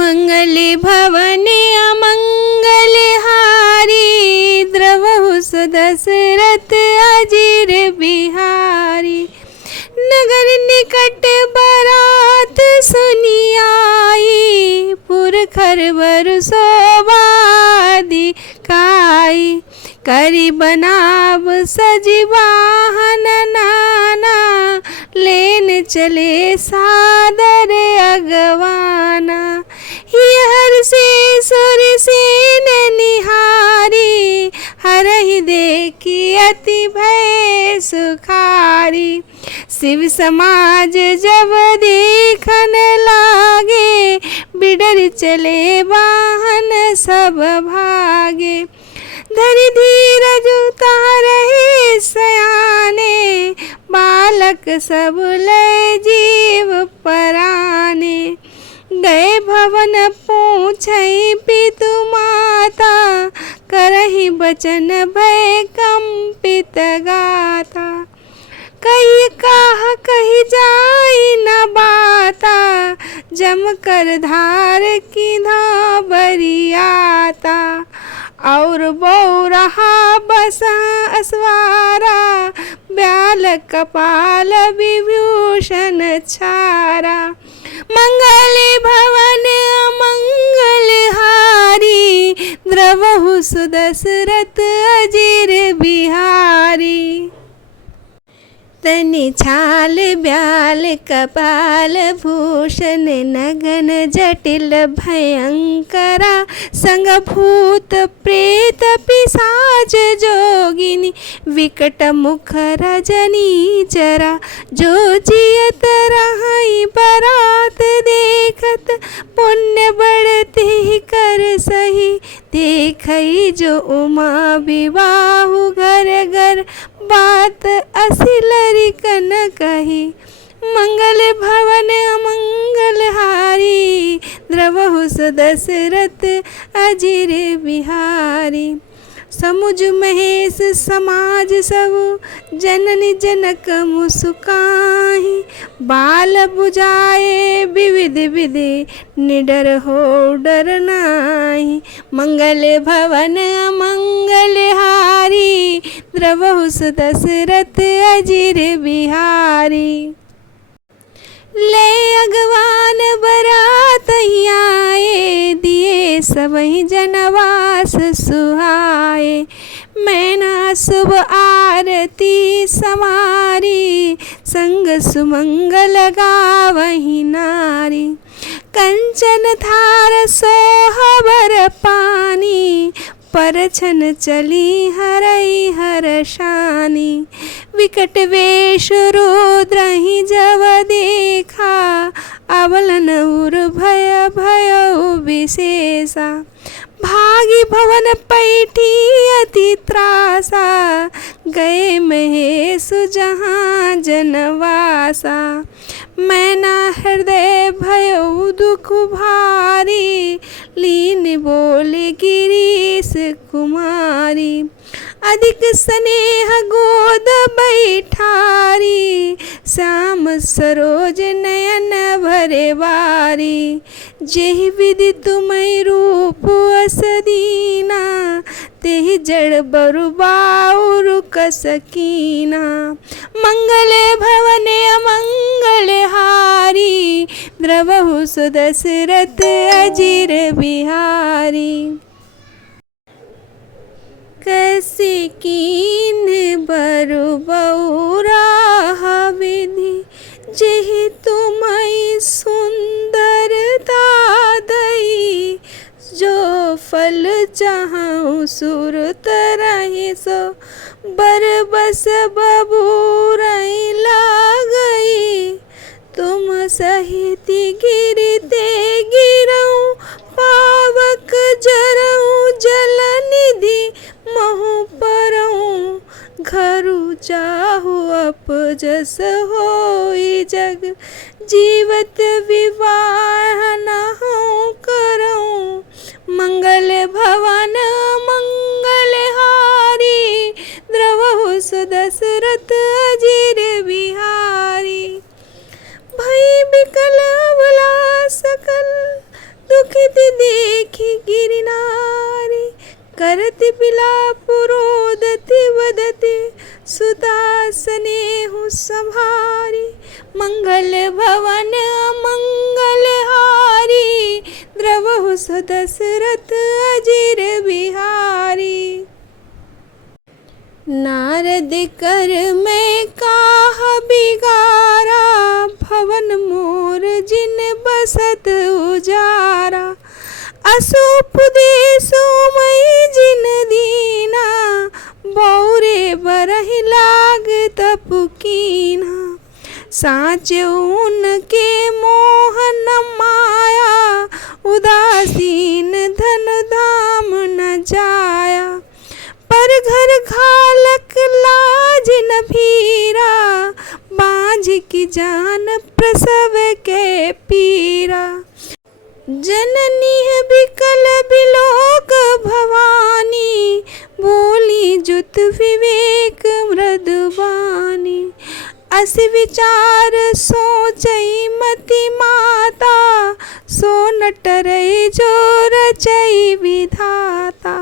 मंगल भवन अमंगल हारी, द्रवहु सुदशरथ अजीर बिहारी। नगर निकट बरात सुनी आई, पुरखर वर शोभा दिखाई। करी बनाव सजी वाहन नाना, लेन चले सादर अगवाना। हर से सुर सेन निहारी, हरहि देखी अति भय सुखारी। शिव समाज जब देखन लागे, बिडर चले वाहन सब भागे। धरि धीरज उतारे सयाने, बालक सब लय जीव पराने। गए भवन पूछई पितु माता, करहि बचन भय कंपित गाता। कही कहा कही जाई न बाता, जम कर धार की बरियाता। और बो रहा बसा अस्वारा, ब्याल कपाल विभूषण छारा। मंगल भवन अमंगल हारी, द्रवहु सुदशरथ अजीर बिहारी। तनि छाल ब्याल कपाल भूषण, नगन जटिल भयंकरा। संग भूत प्रेत पिशाच जोगिनी, विकट मुख रजनी जरा। जो जियत रहाई बरात देखत, पुण्य बढ़ते कर सही। देखई जो उमा विवाहु घर घर, बात असिलरी कन कही। मंगल भवन अमंगल हारी, द्रवहु सुदशरथ अजीर बिहारी। समुझ महेश समाज सब, जननी जनक मुस्काहि। बाल बुझाए विविध विधि, निडर हो डर नाही। मंगल भवन अमंगल हारी, द्रवहु सुदशरथ अजीर बिहारी। ले अगवान बरात आए, दिए सबहि जनवास सुहाए। मैना शुभ आरती समारी, संग सुमंगल गावहि नारी। कंचन थार सोहबर पानी, परछन चली हरई हरषानी। विकट वेश रुद्रहि जब देखा, अवलन उर भय भयउ विशेषा। भागी भवन पैठी अति त्रासा, गए महेश जहाँ जनवासा। मैना हृदय भयउ दुख भारी, लीन बोले गिरीश कुमारी। अधिक स्नेह गोद बैठारी, श्याम सरोज नयन भरे बारी। जेहि विधि तुम्हि रूप असदीना, तेहि जड़ बरु बाउर कसकीना। मंगल भवन अमंगल हारी, द्रवहु सुदशरथ अजीर बिहारी। कैसे कीन बरु बौराह विधि, जेहि तुम्हि सुंदरता दई। जो फल चाहूँ सुरत रहे, सो बरबस बबूरई लागई। तुम सहित गिरते गिरऊँ, पावक जरऊँ जल निधि महु परऊँ। घरु जाहु अपजस होई जग, जीवत विवाह नहु करऊँ। मंगल भवन मंगल हारी, द्रवहु सुदशरथ अजीर बिहारी। भई बिकल अबला सकल, दुख सति बिलापुरोदति वदति सुता स्नेहु संहारी। मंगल भवन मंगल हारी द्रवहु दशरथ अजिर बिहारी। नारद कर मैं काह बिगारा भवन मोर जिन बसत उजारा। असुपुदेशु मई जिन दीना बौरे बरहि लाग तपुकीना। साँच उनके मोहन माया उदासीन धन धाम न जाया। पर घर घालक लाज न भीरा बाँझ की जान प्रसव के पीरा। जननी बिकल बिलोक भवानी बोली जुत विवेक मृदुबानी। अस विचार सोचई मति माता सो न टरई जो रचई विधाता।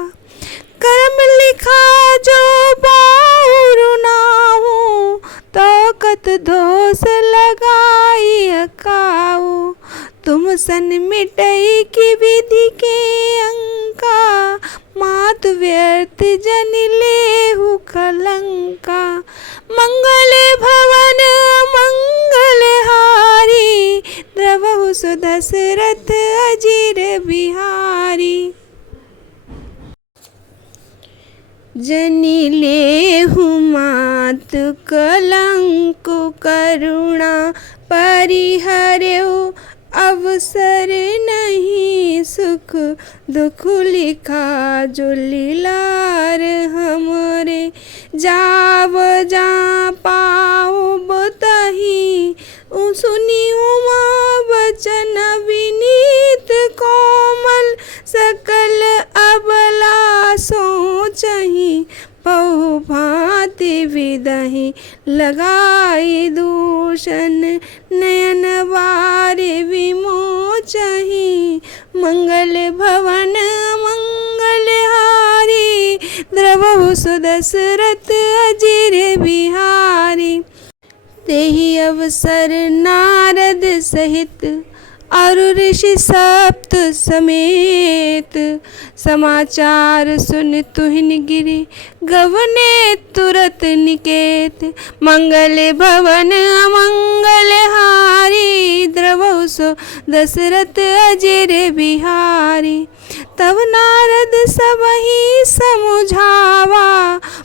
कर्म लिखा जो बाउरु नाहु तो कत दोष लगाई अकाऊ। तुम सन मिटई की विधि के अंका मात व्यर्थ जन लेहु कलंका। मंगल भवन मंगल हारी द्रवहु दशरथ अजिर बिहारी। जनि लेहु मात कलंक करुणा परिहर्यो। अवसर नहीं सुख दुख लिखा जो लीलार हमरे। जाव जा पाओ बताही सुनी उमा वचन विनीत कोमल। सकल अबला सोचही बहु भांति विदहि लगाई दूषण। नयन वारे विमोचही मंगल भवन मंगल हारी द्रवहु दशरथ अजिर बिहारी। तेहि अवसर नारद सहित और ऋषि सप्त समेत समाचार सुन तुहिन गिरि गवने तुरत निकेत। मंगल भवन मंगल हारी द्रवहु दशरथ अजिर बिहारी। तब नारद सबहि समुझावा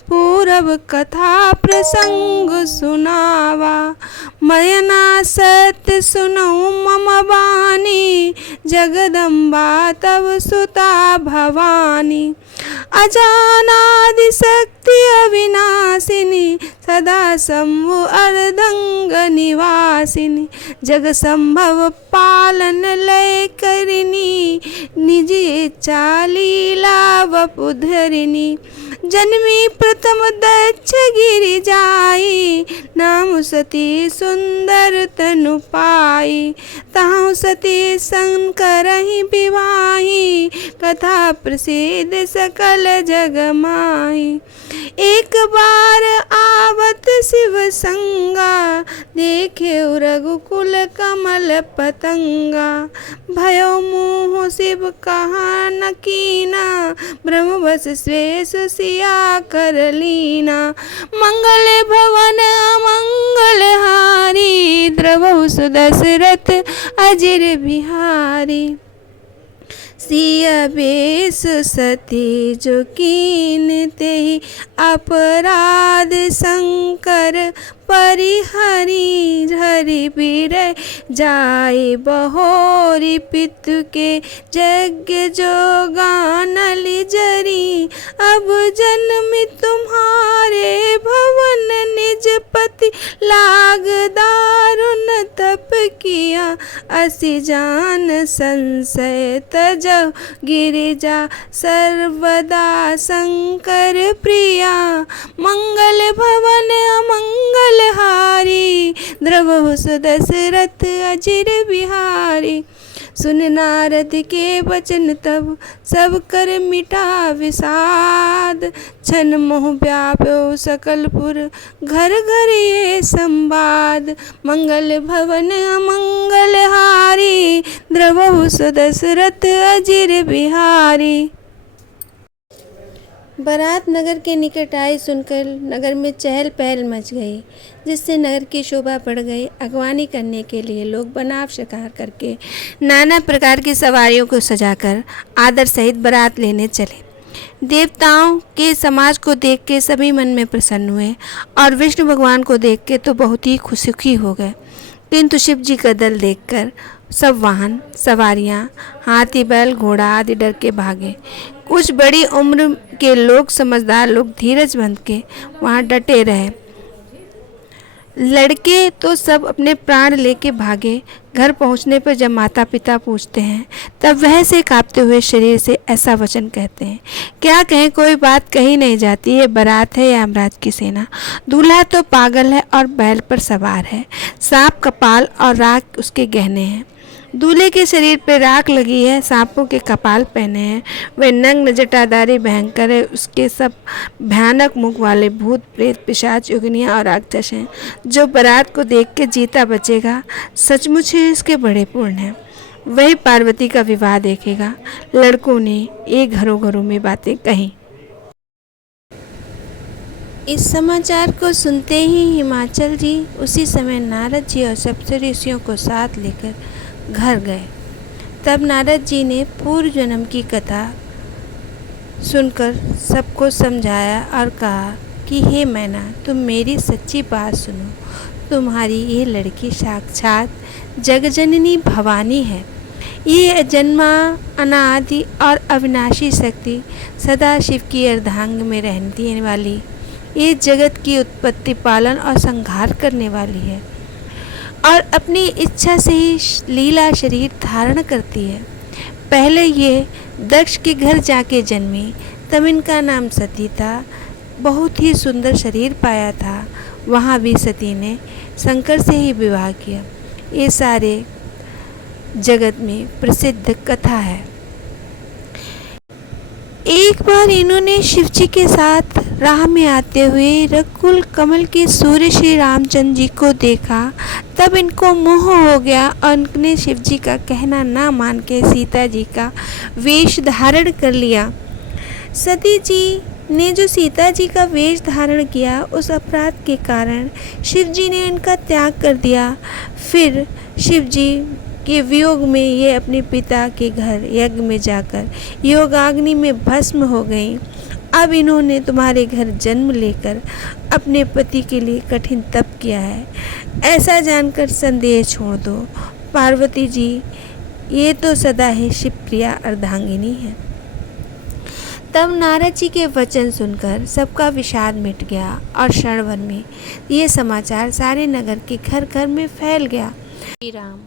पूरब कथा प्रसंग सुनावा। मयना सत्य सुनऊ मम बानी जगदम्बा तव सुता भवानी। अजानादि शक्ति अविनाशिनी सदा शंभु अर्धंग निवासिनी। जग संभव पालन लय करिनी निज इच्छा लीला वपुधरिनी। जन्मी प्रथम दक्ष गिरि जाई नाम सती सुंदर तनु पाई। ताहु सती शंकरहि विवाही कथा प्रसिद्ध सकल जग माही। एक बार आवत शिव संगा देखे रघुकुल कमल पतंगा। भयो मोह शिव कहा न कीना ब्रह्मवश श्रेष्ठ सिया कर लीना। मंगल भवन मंगल हारी द्रवहु दशरथ अजिर बिहारी। सिया बेस सती जो कीन तेहि अपराध शंकर परिहरी। हरि बीर जाय बहोरी पितु के यज्ञ जो गानली जरी। अब जन्म तुम्हारे भवन निज पति लाग दारुण तप किया। असी जान संशय तजौ गिरिजा सर्वदा शंकर प्रिया। मंगल भवन अमंगल हारी द्रवहु दशरथ अजिर बिहारी। सुन नारद के वचन तब सब कर मिटा विषाद। छन मोह व्याप्यो सकलपुर घर घर ये संवाद। मंगल भवन अमंगल हारी द्रवहु सुदशरथ अजिर बिहारी। बारात नगर के निकट आई सुनकर नगर में चहल पहल मच गई, जिससे नगर की शोभा बढ़ गई। अगवानी करने के लिए लोग बनाव शिकार करके नाना प्रकार की सवारियों को सजाकर आदर सहित बारात लेने चले। देवताओं के समाज को देख के सभी मन में प्रसन्न हुए और विष्णु भगवान को देख के तो बहुत ही सुखी हो गए। किंतु शिव जी का दल देखकर सब वाहन सवारियां, हाथी बैल घोड़ा आदि डर के भागे। कुछ बड़ी उम्र के लोग, समझदार लोग धीरज बंध के वहाँ डटे रहे। लड़के तो सब अपने प्राण लेके भागे। घर पहुँचने पर जब माता पिता पूछते हैं तब वह से कांपते हुए शरीर से ऐसा वचन कहते हैं, क्या कहें, कोई बात कही नहीं जाती। ये बारात है या यमराज की सेना। दूल्हा तो पागल है और बैल पर सवार है। सांप कपाल और राख उसके गहने हैं। दूल्हे के शरीर पे राख लगी है, सांपों के कपाल पहने हैं। वे नग्न जटाधारी भयंकर है। उसके सब भयानक मुख वाले भूत प्रेत पिशाच योगिनियाँ और राक्षस हैं। जो बारात को देख के जीता बचेगा सचमुच ही इसके बड़े पुण्य हैं। वही पार्वती का विवाह देखेगा। लड़कों ने एक घरों घरों में बातें कहीं। इस समाचार को सुनते ही हिमाचल जी उसी समय नारद जी और सप्त ऋषियों को साथ लेकर घर गए। तब नारद जी ने पूर्व जन्म की कथा सुनकर सबको समझाया और कहा कि हे मैना, तुम मेरी सच्ची बात सुनो। तुम्हारी ये लड़की साक्षात जगजननी भवानी है। ये अजन्मा अनादि और अविनाशी शक्ति सदा शिव की अर्धांग में रहने वाली, ये जगत की उत्पत्ति पालन और संहार करने वाली है और अपनी इच्छा से ही लीला शरीर धारण करती है। पहले ये दक्ष के घर जाके जन्मी, तब इनका नाम सती था। बहुत ही सुंदर शरीर पाया था। वहाँ भी सती ने शंकर से ही विवाह किया। ये सारे जगत में प्रसिद्ध कथा है। एक बार इन्होंने शिवजी के साथ राह में आते हुए रकुल कमल के सूर्य श्री रामचंद्र जी को देखा। तब इनको मोह हो गया और इनने शिवजी का कहना ना मान के सीता जी का वेश धारण कर लिया। सती जी ने जो सीता जी का वेश धारण किया, उस अपराध के कारण शिवजी ने इनका त्याग कर दिया। फिर शिवजी के वियोग में ये अपने पिता के घर यज्ञ में जाकर योगाग्नि में भस्म हो गई। अब इन्होंने तुम्हारे घर जन्म लेकर अपने पति के लिए कठिन तप किया है। ऐसा जानकर संदेह छोड़ दो। पार्वती जी ये तो सदा ही शिवप्रिया अर्धांगिनी है। तब नारद जी के वचन सुनकर सबका विषाद मिट गया और क्षण भर में ये समाचार सारे नगर के घर घर में फैल गया। श्री राम।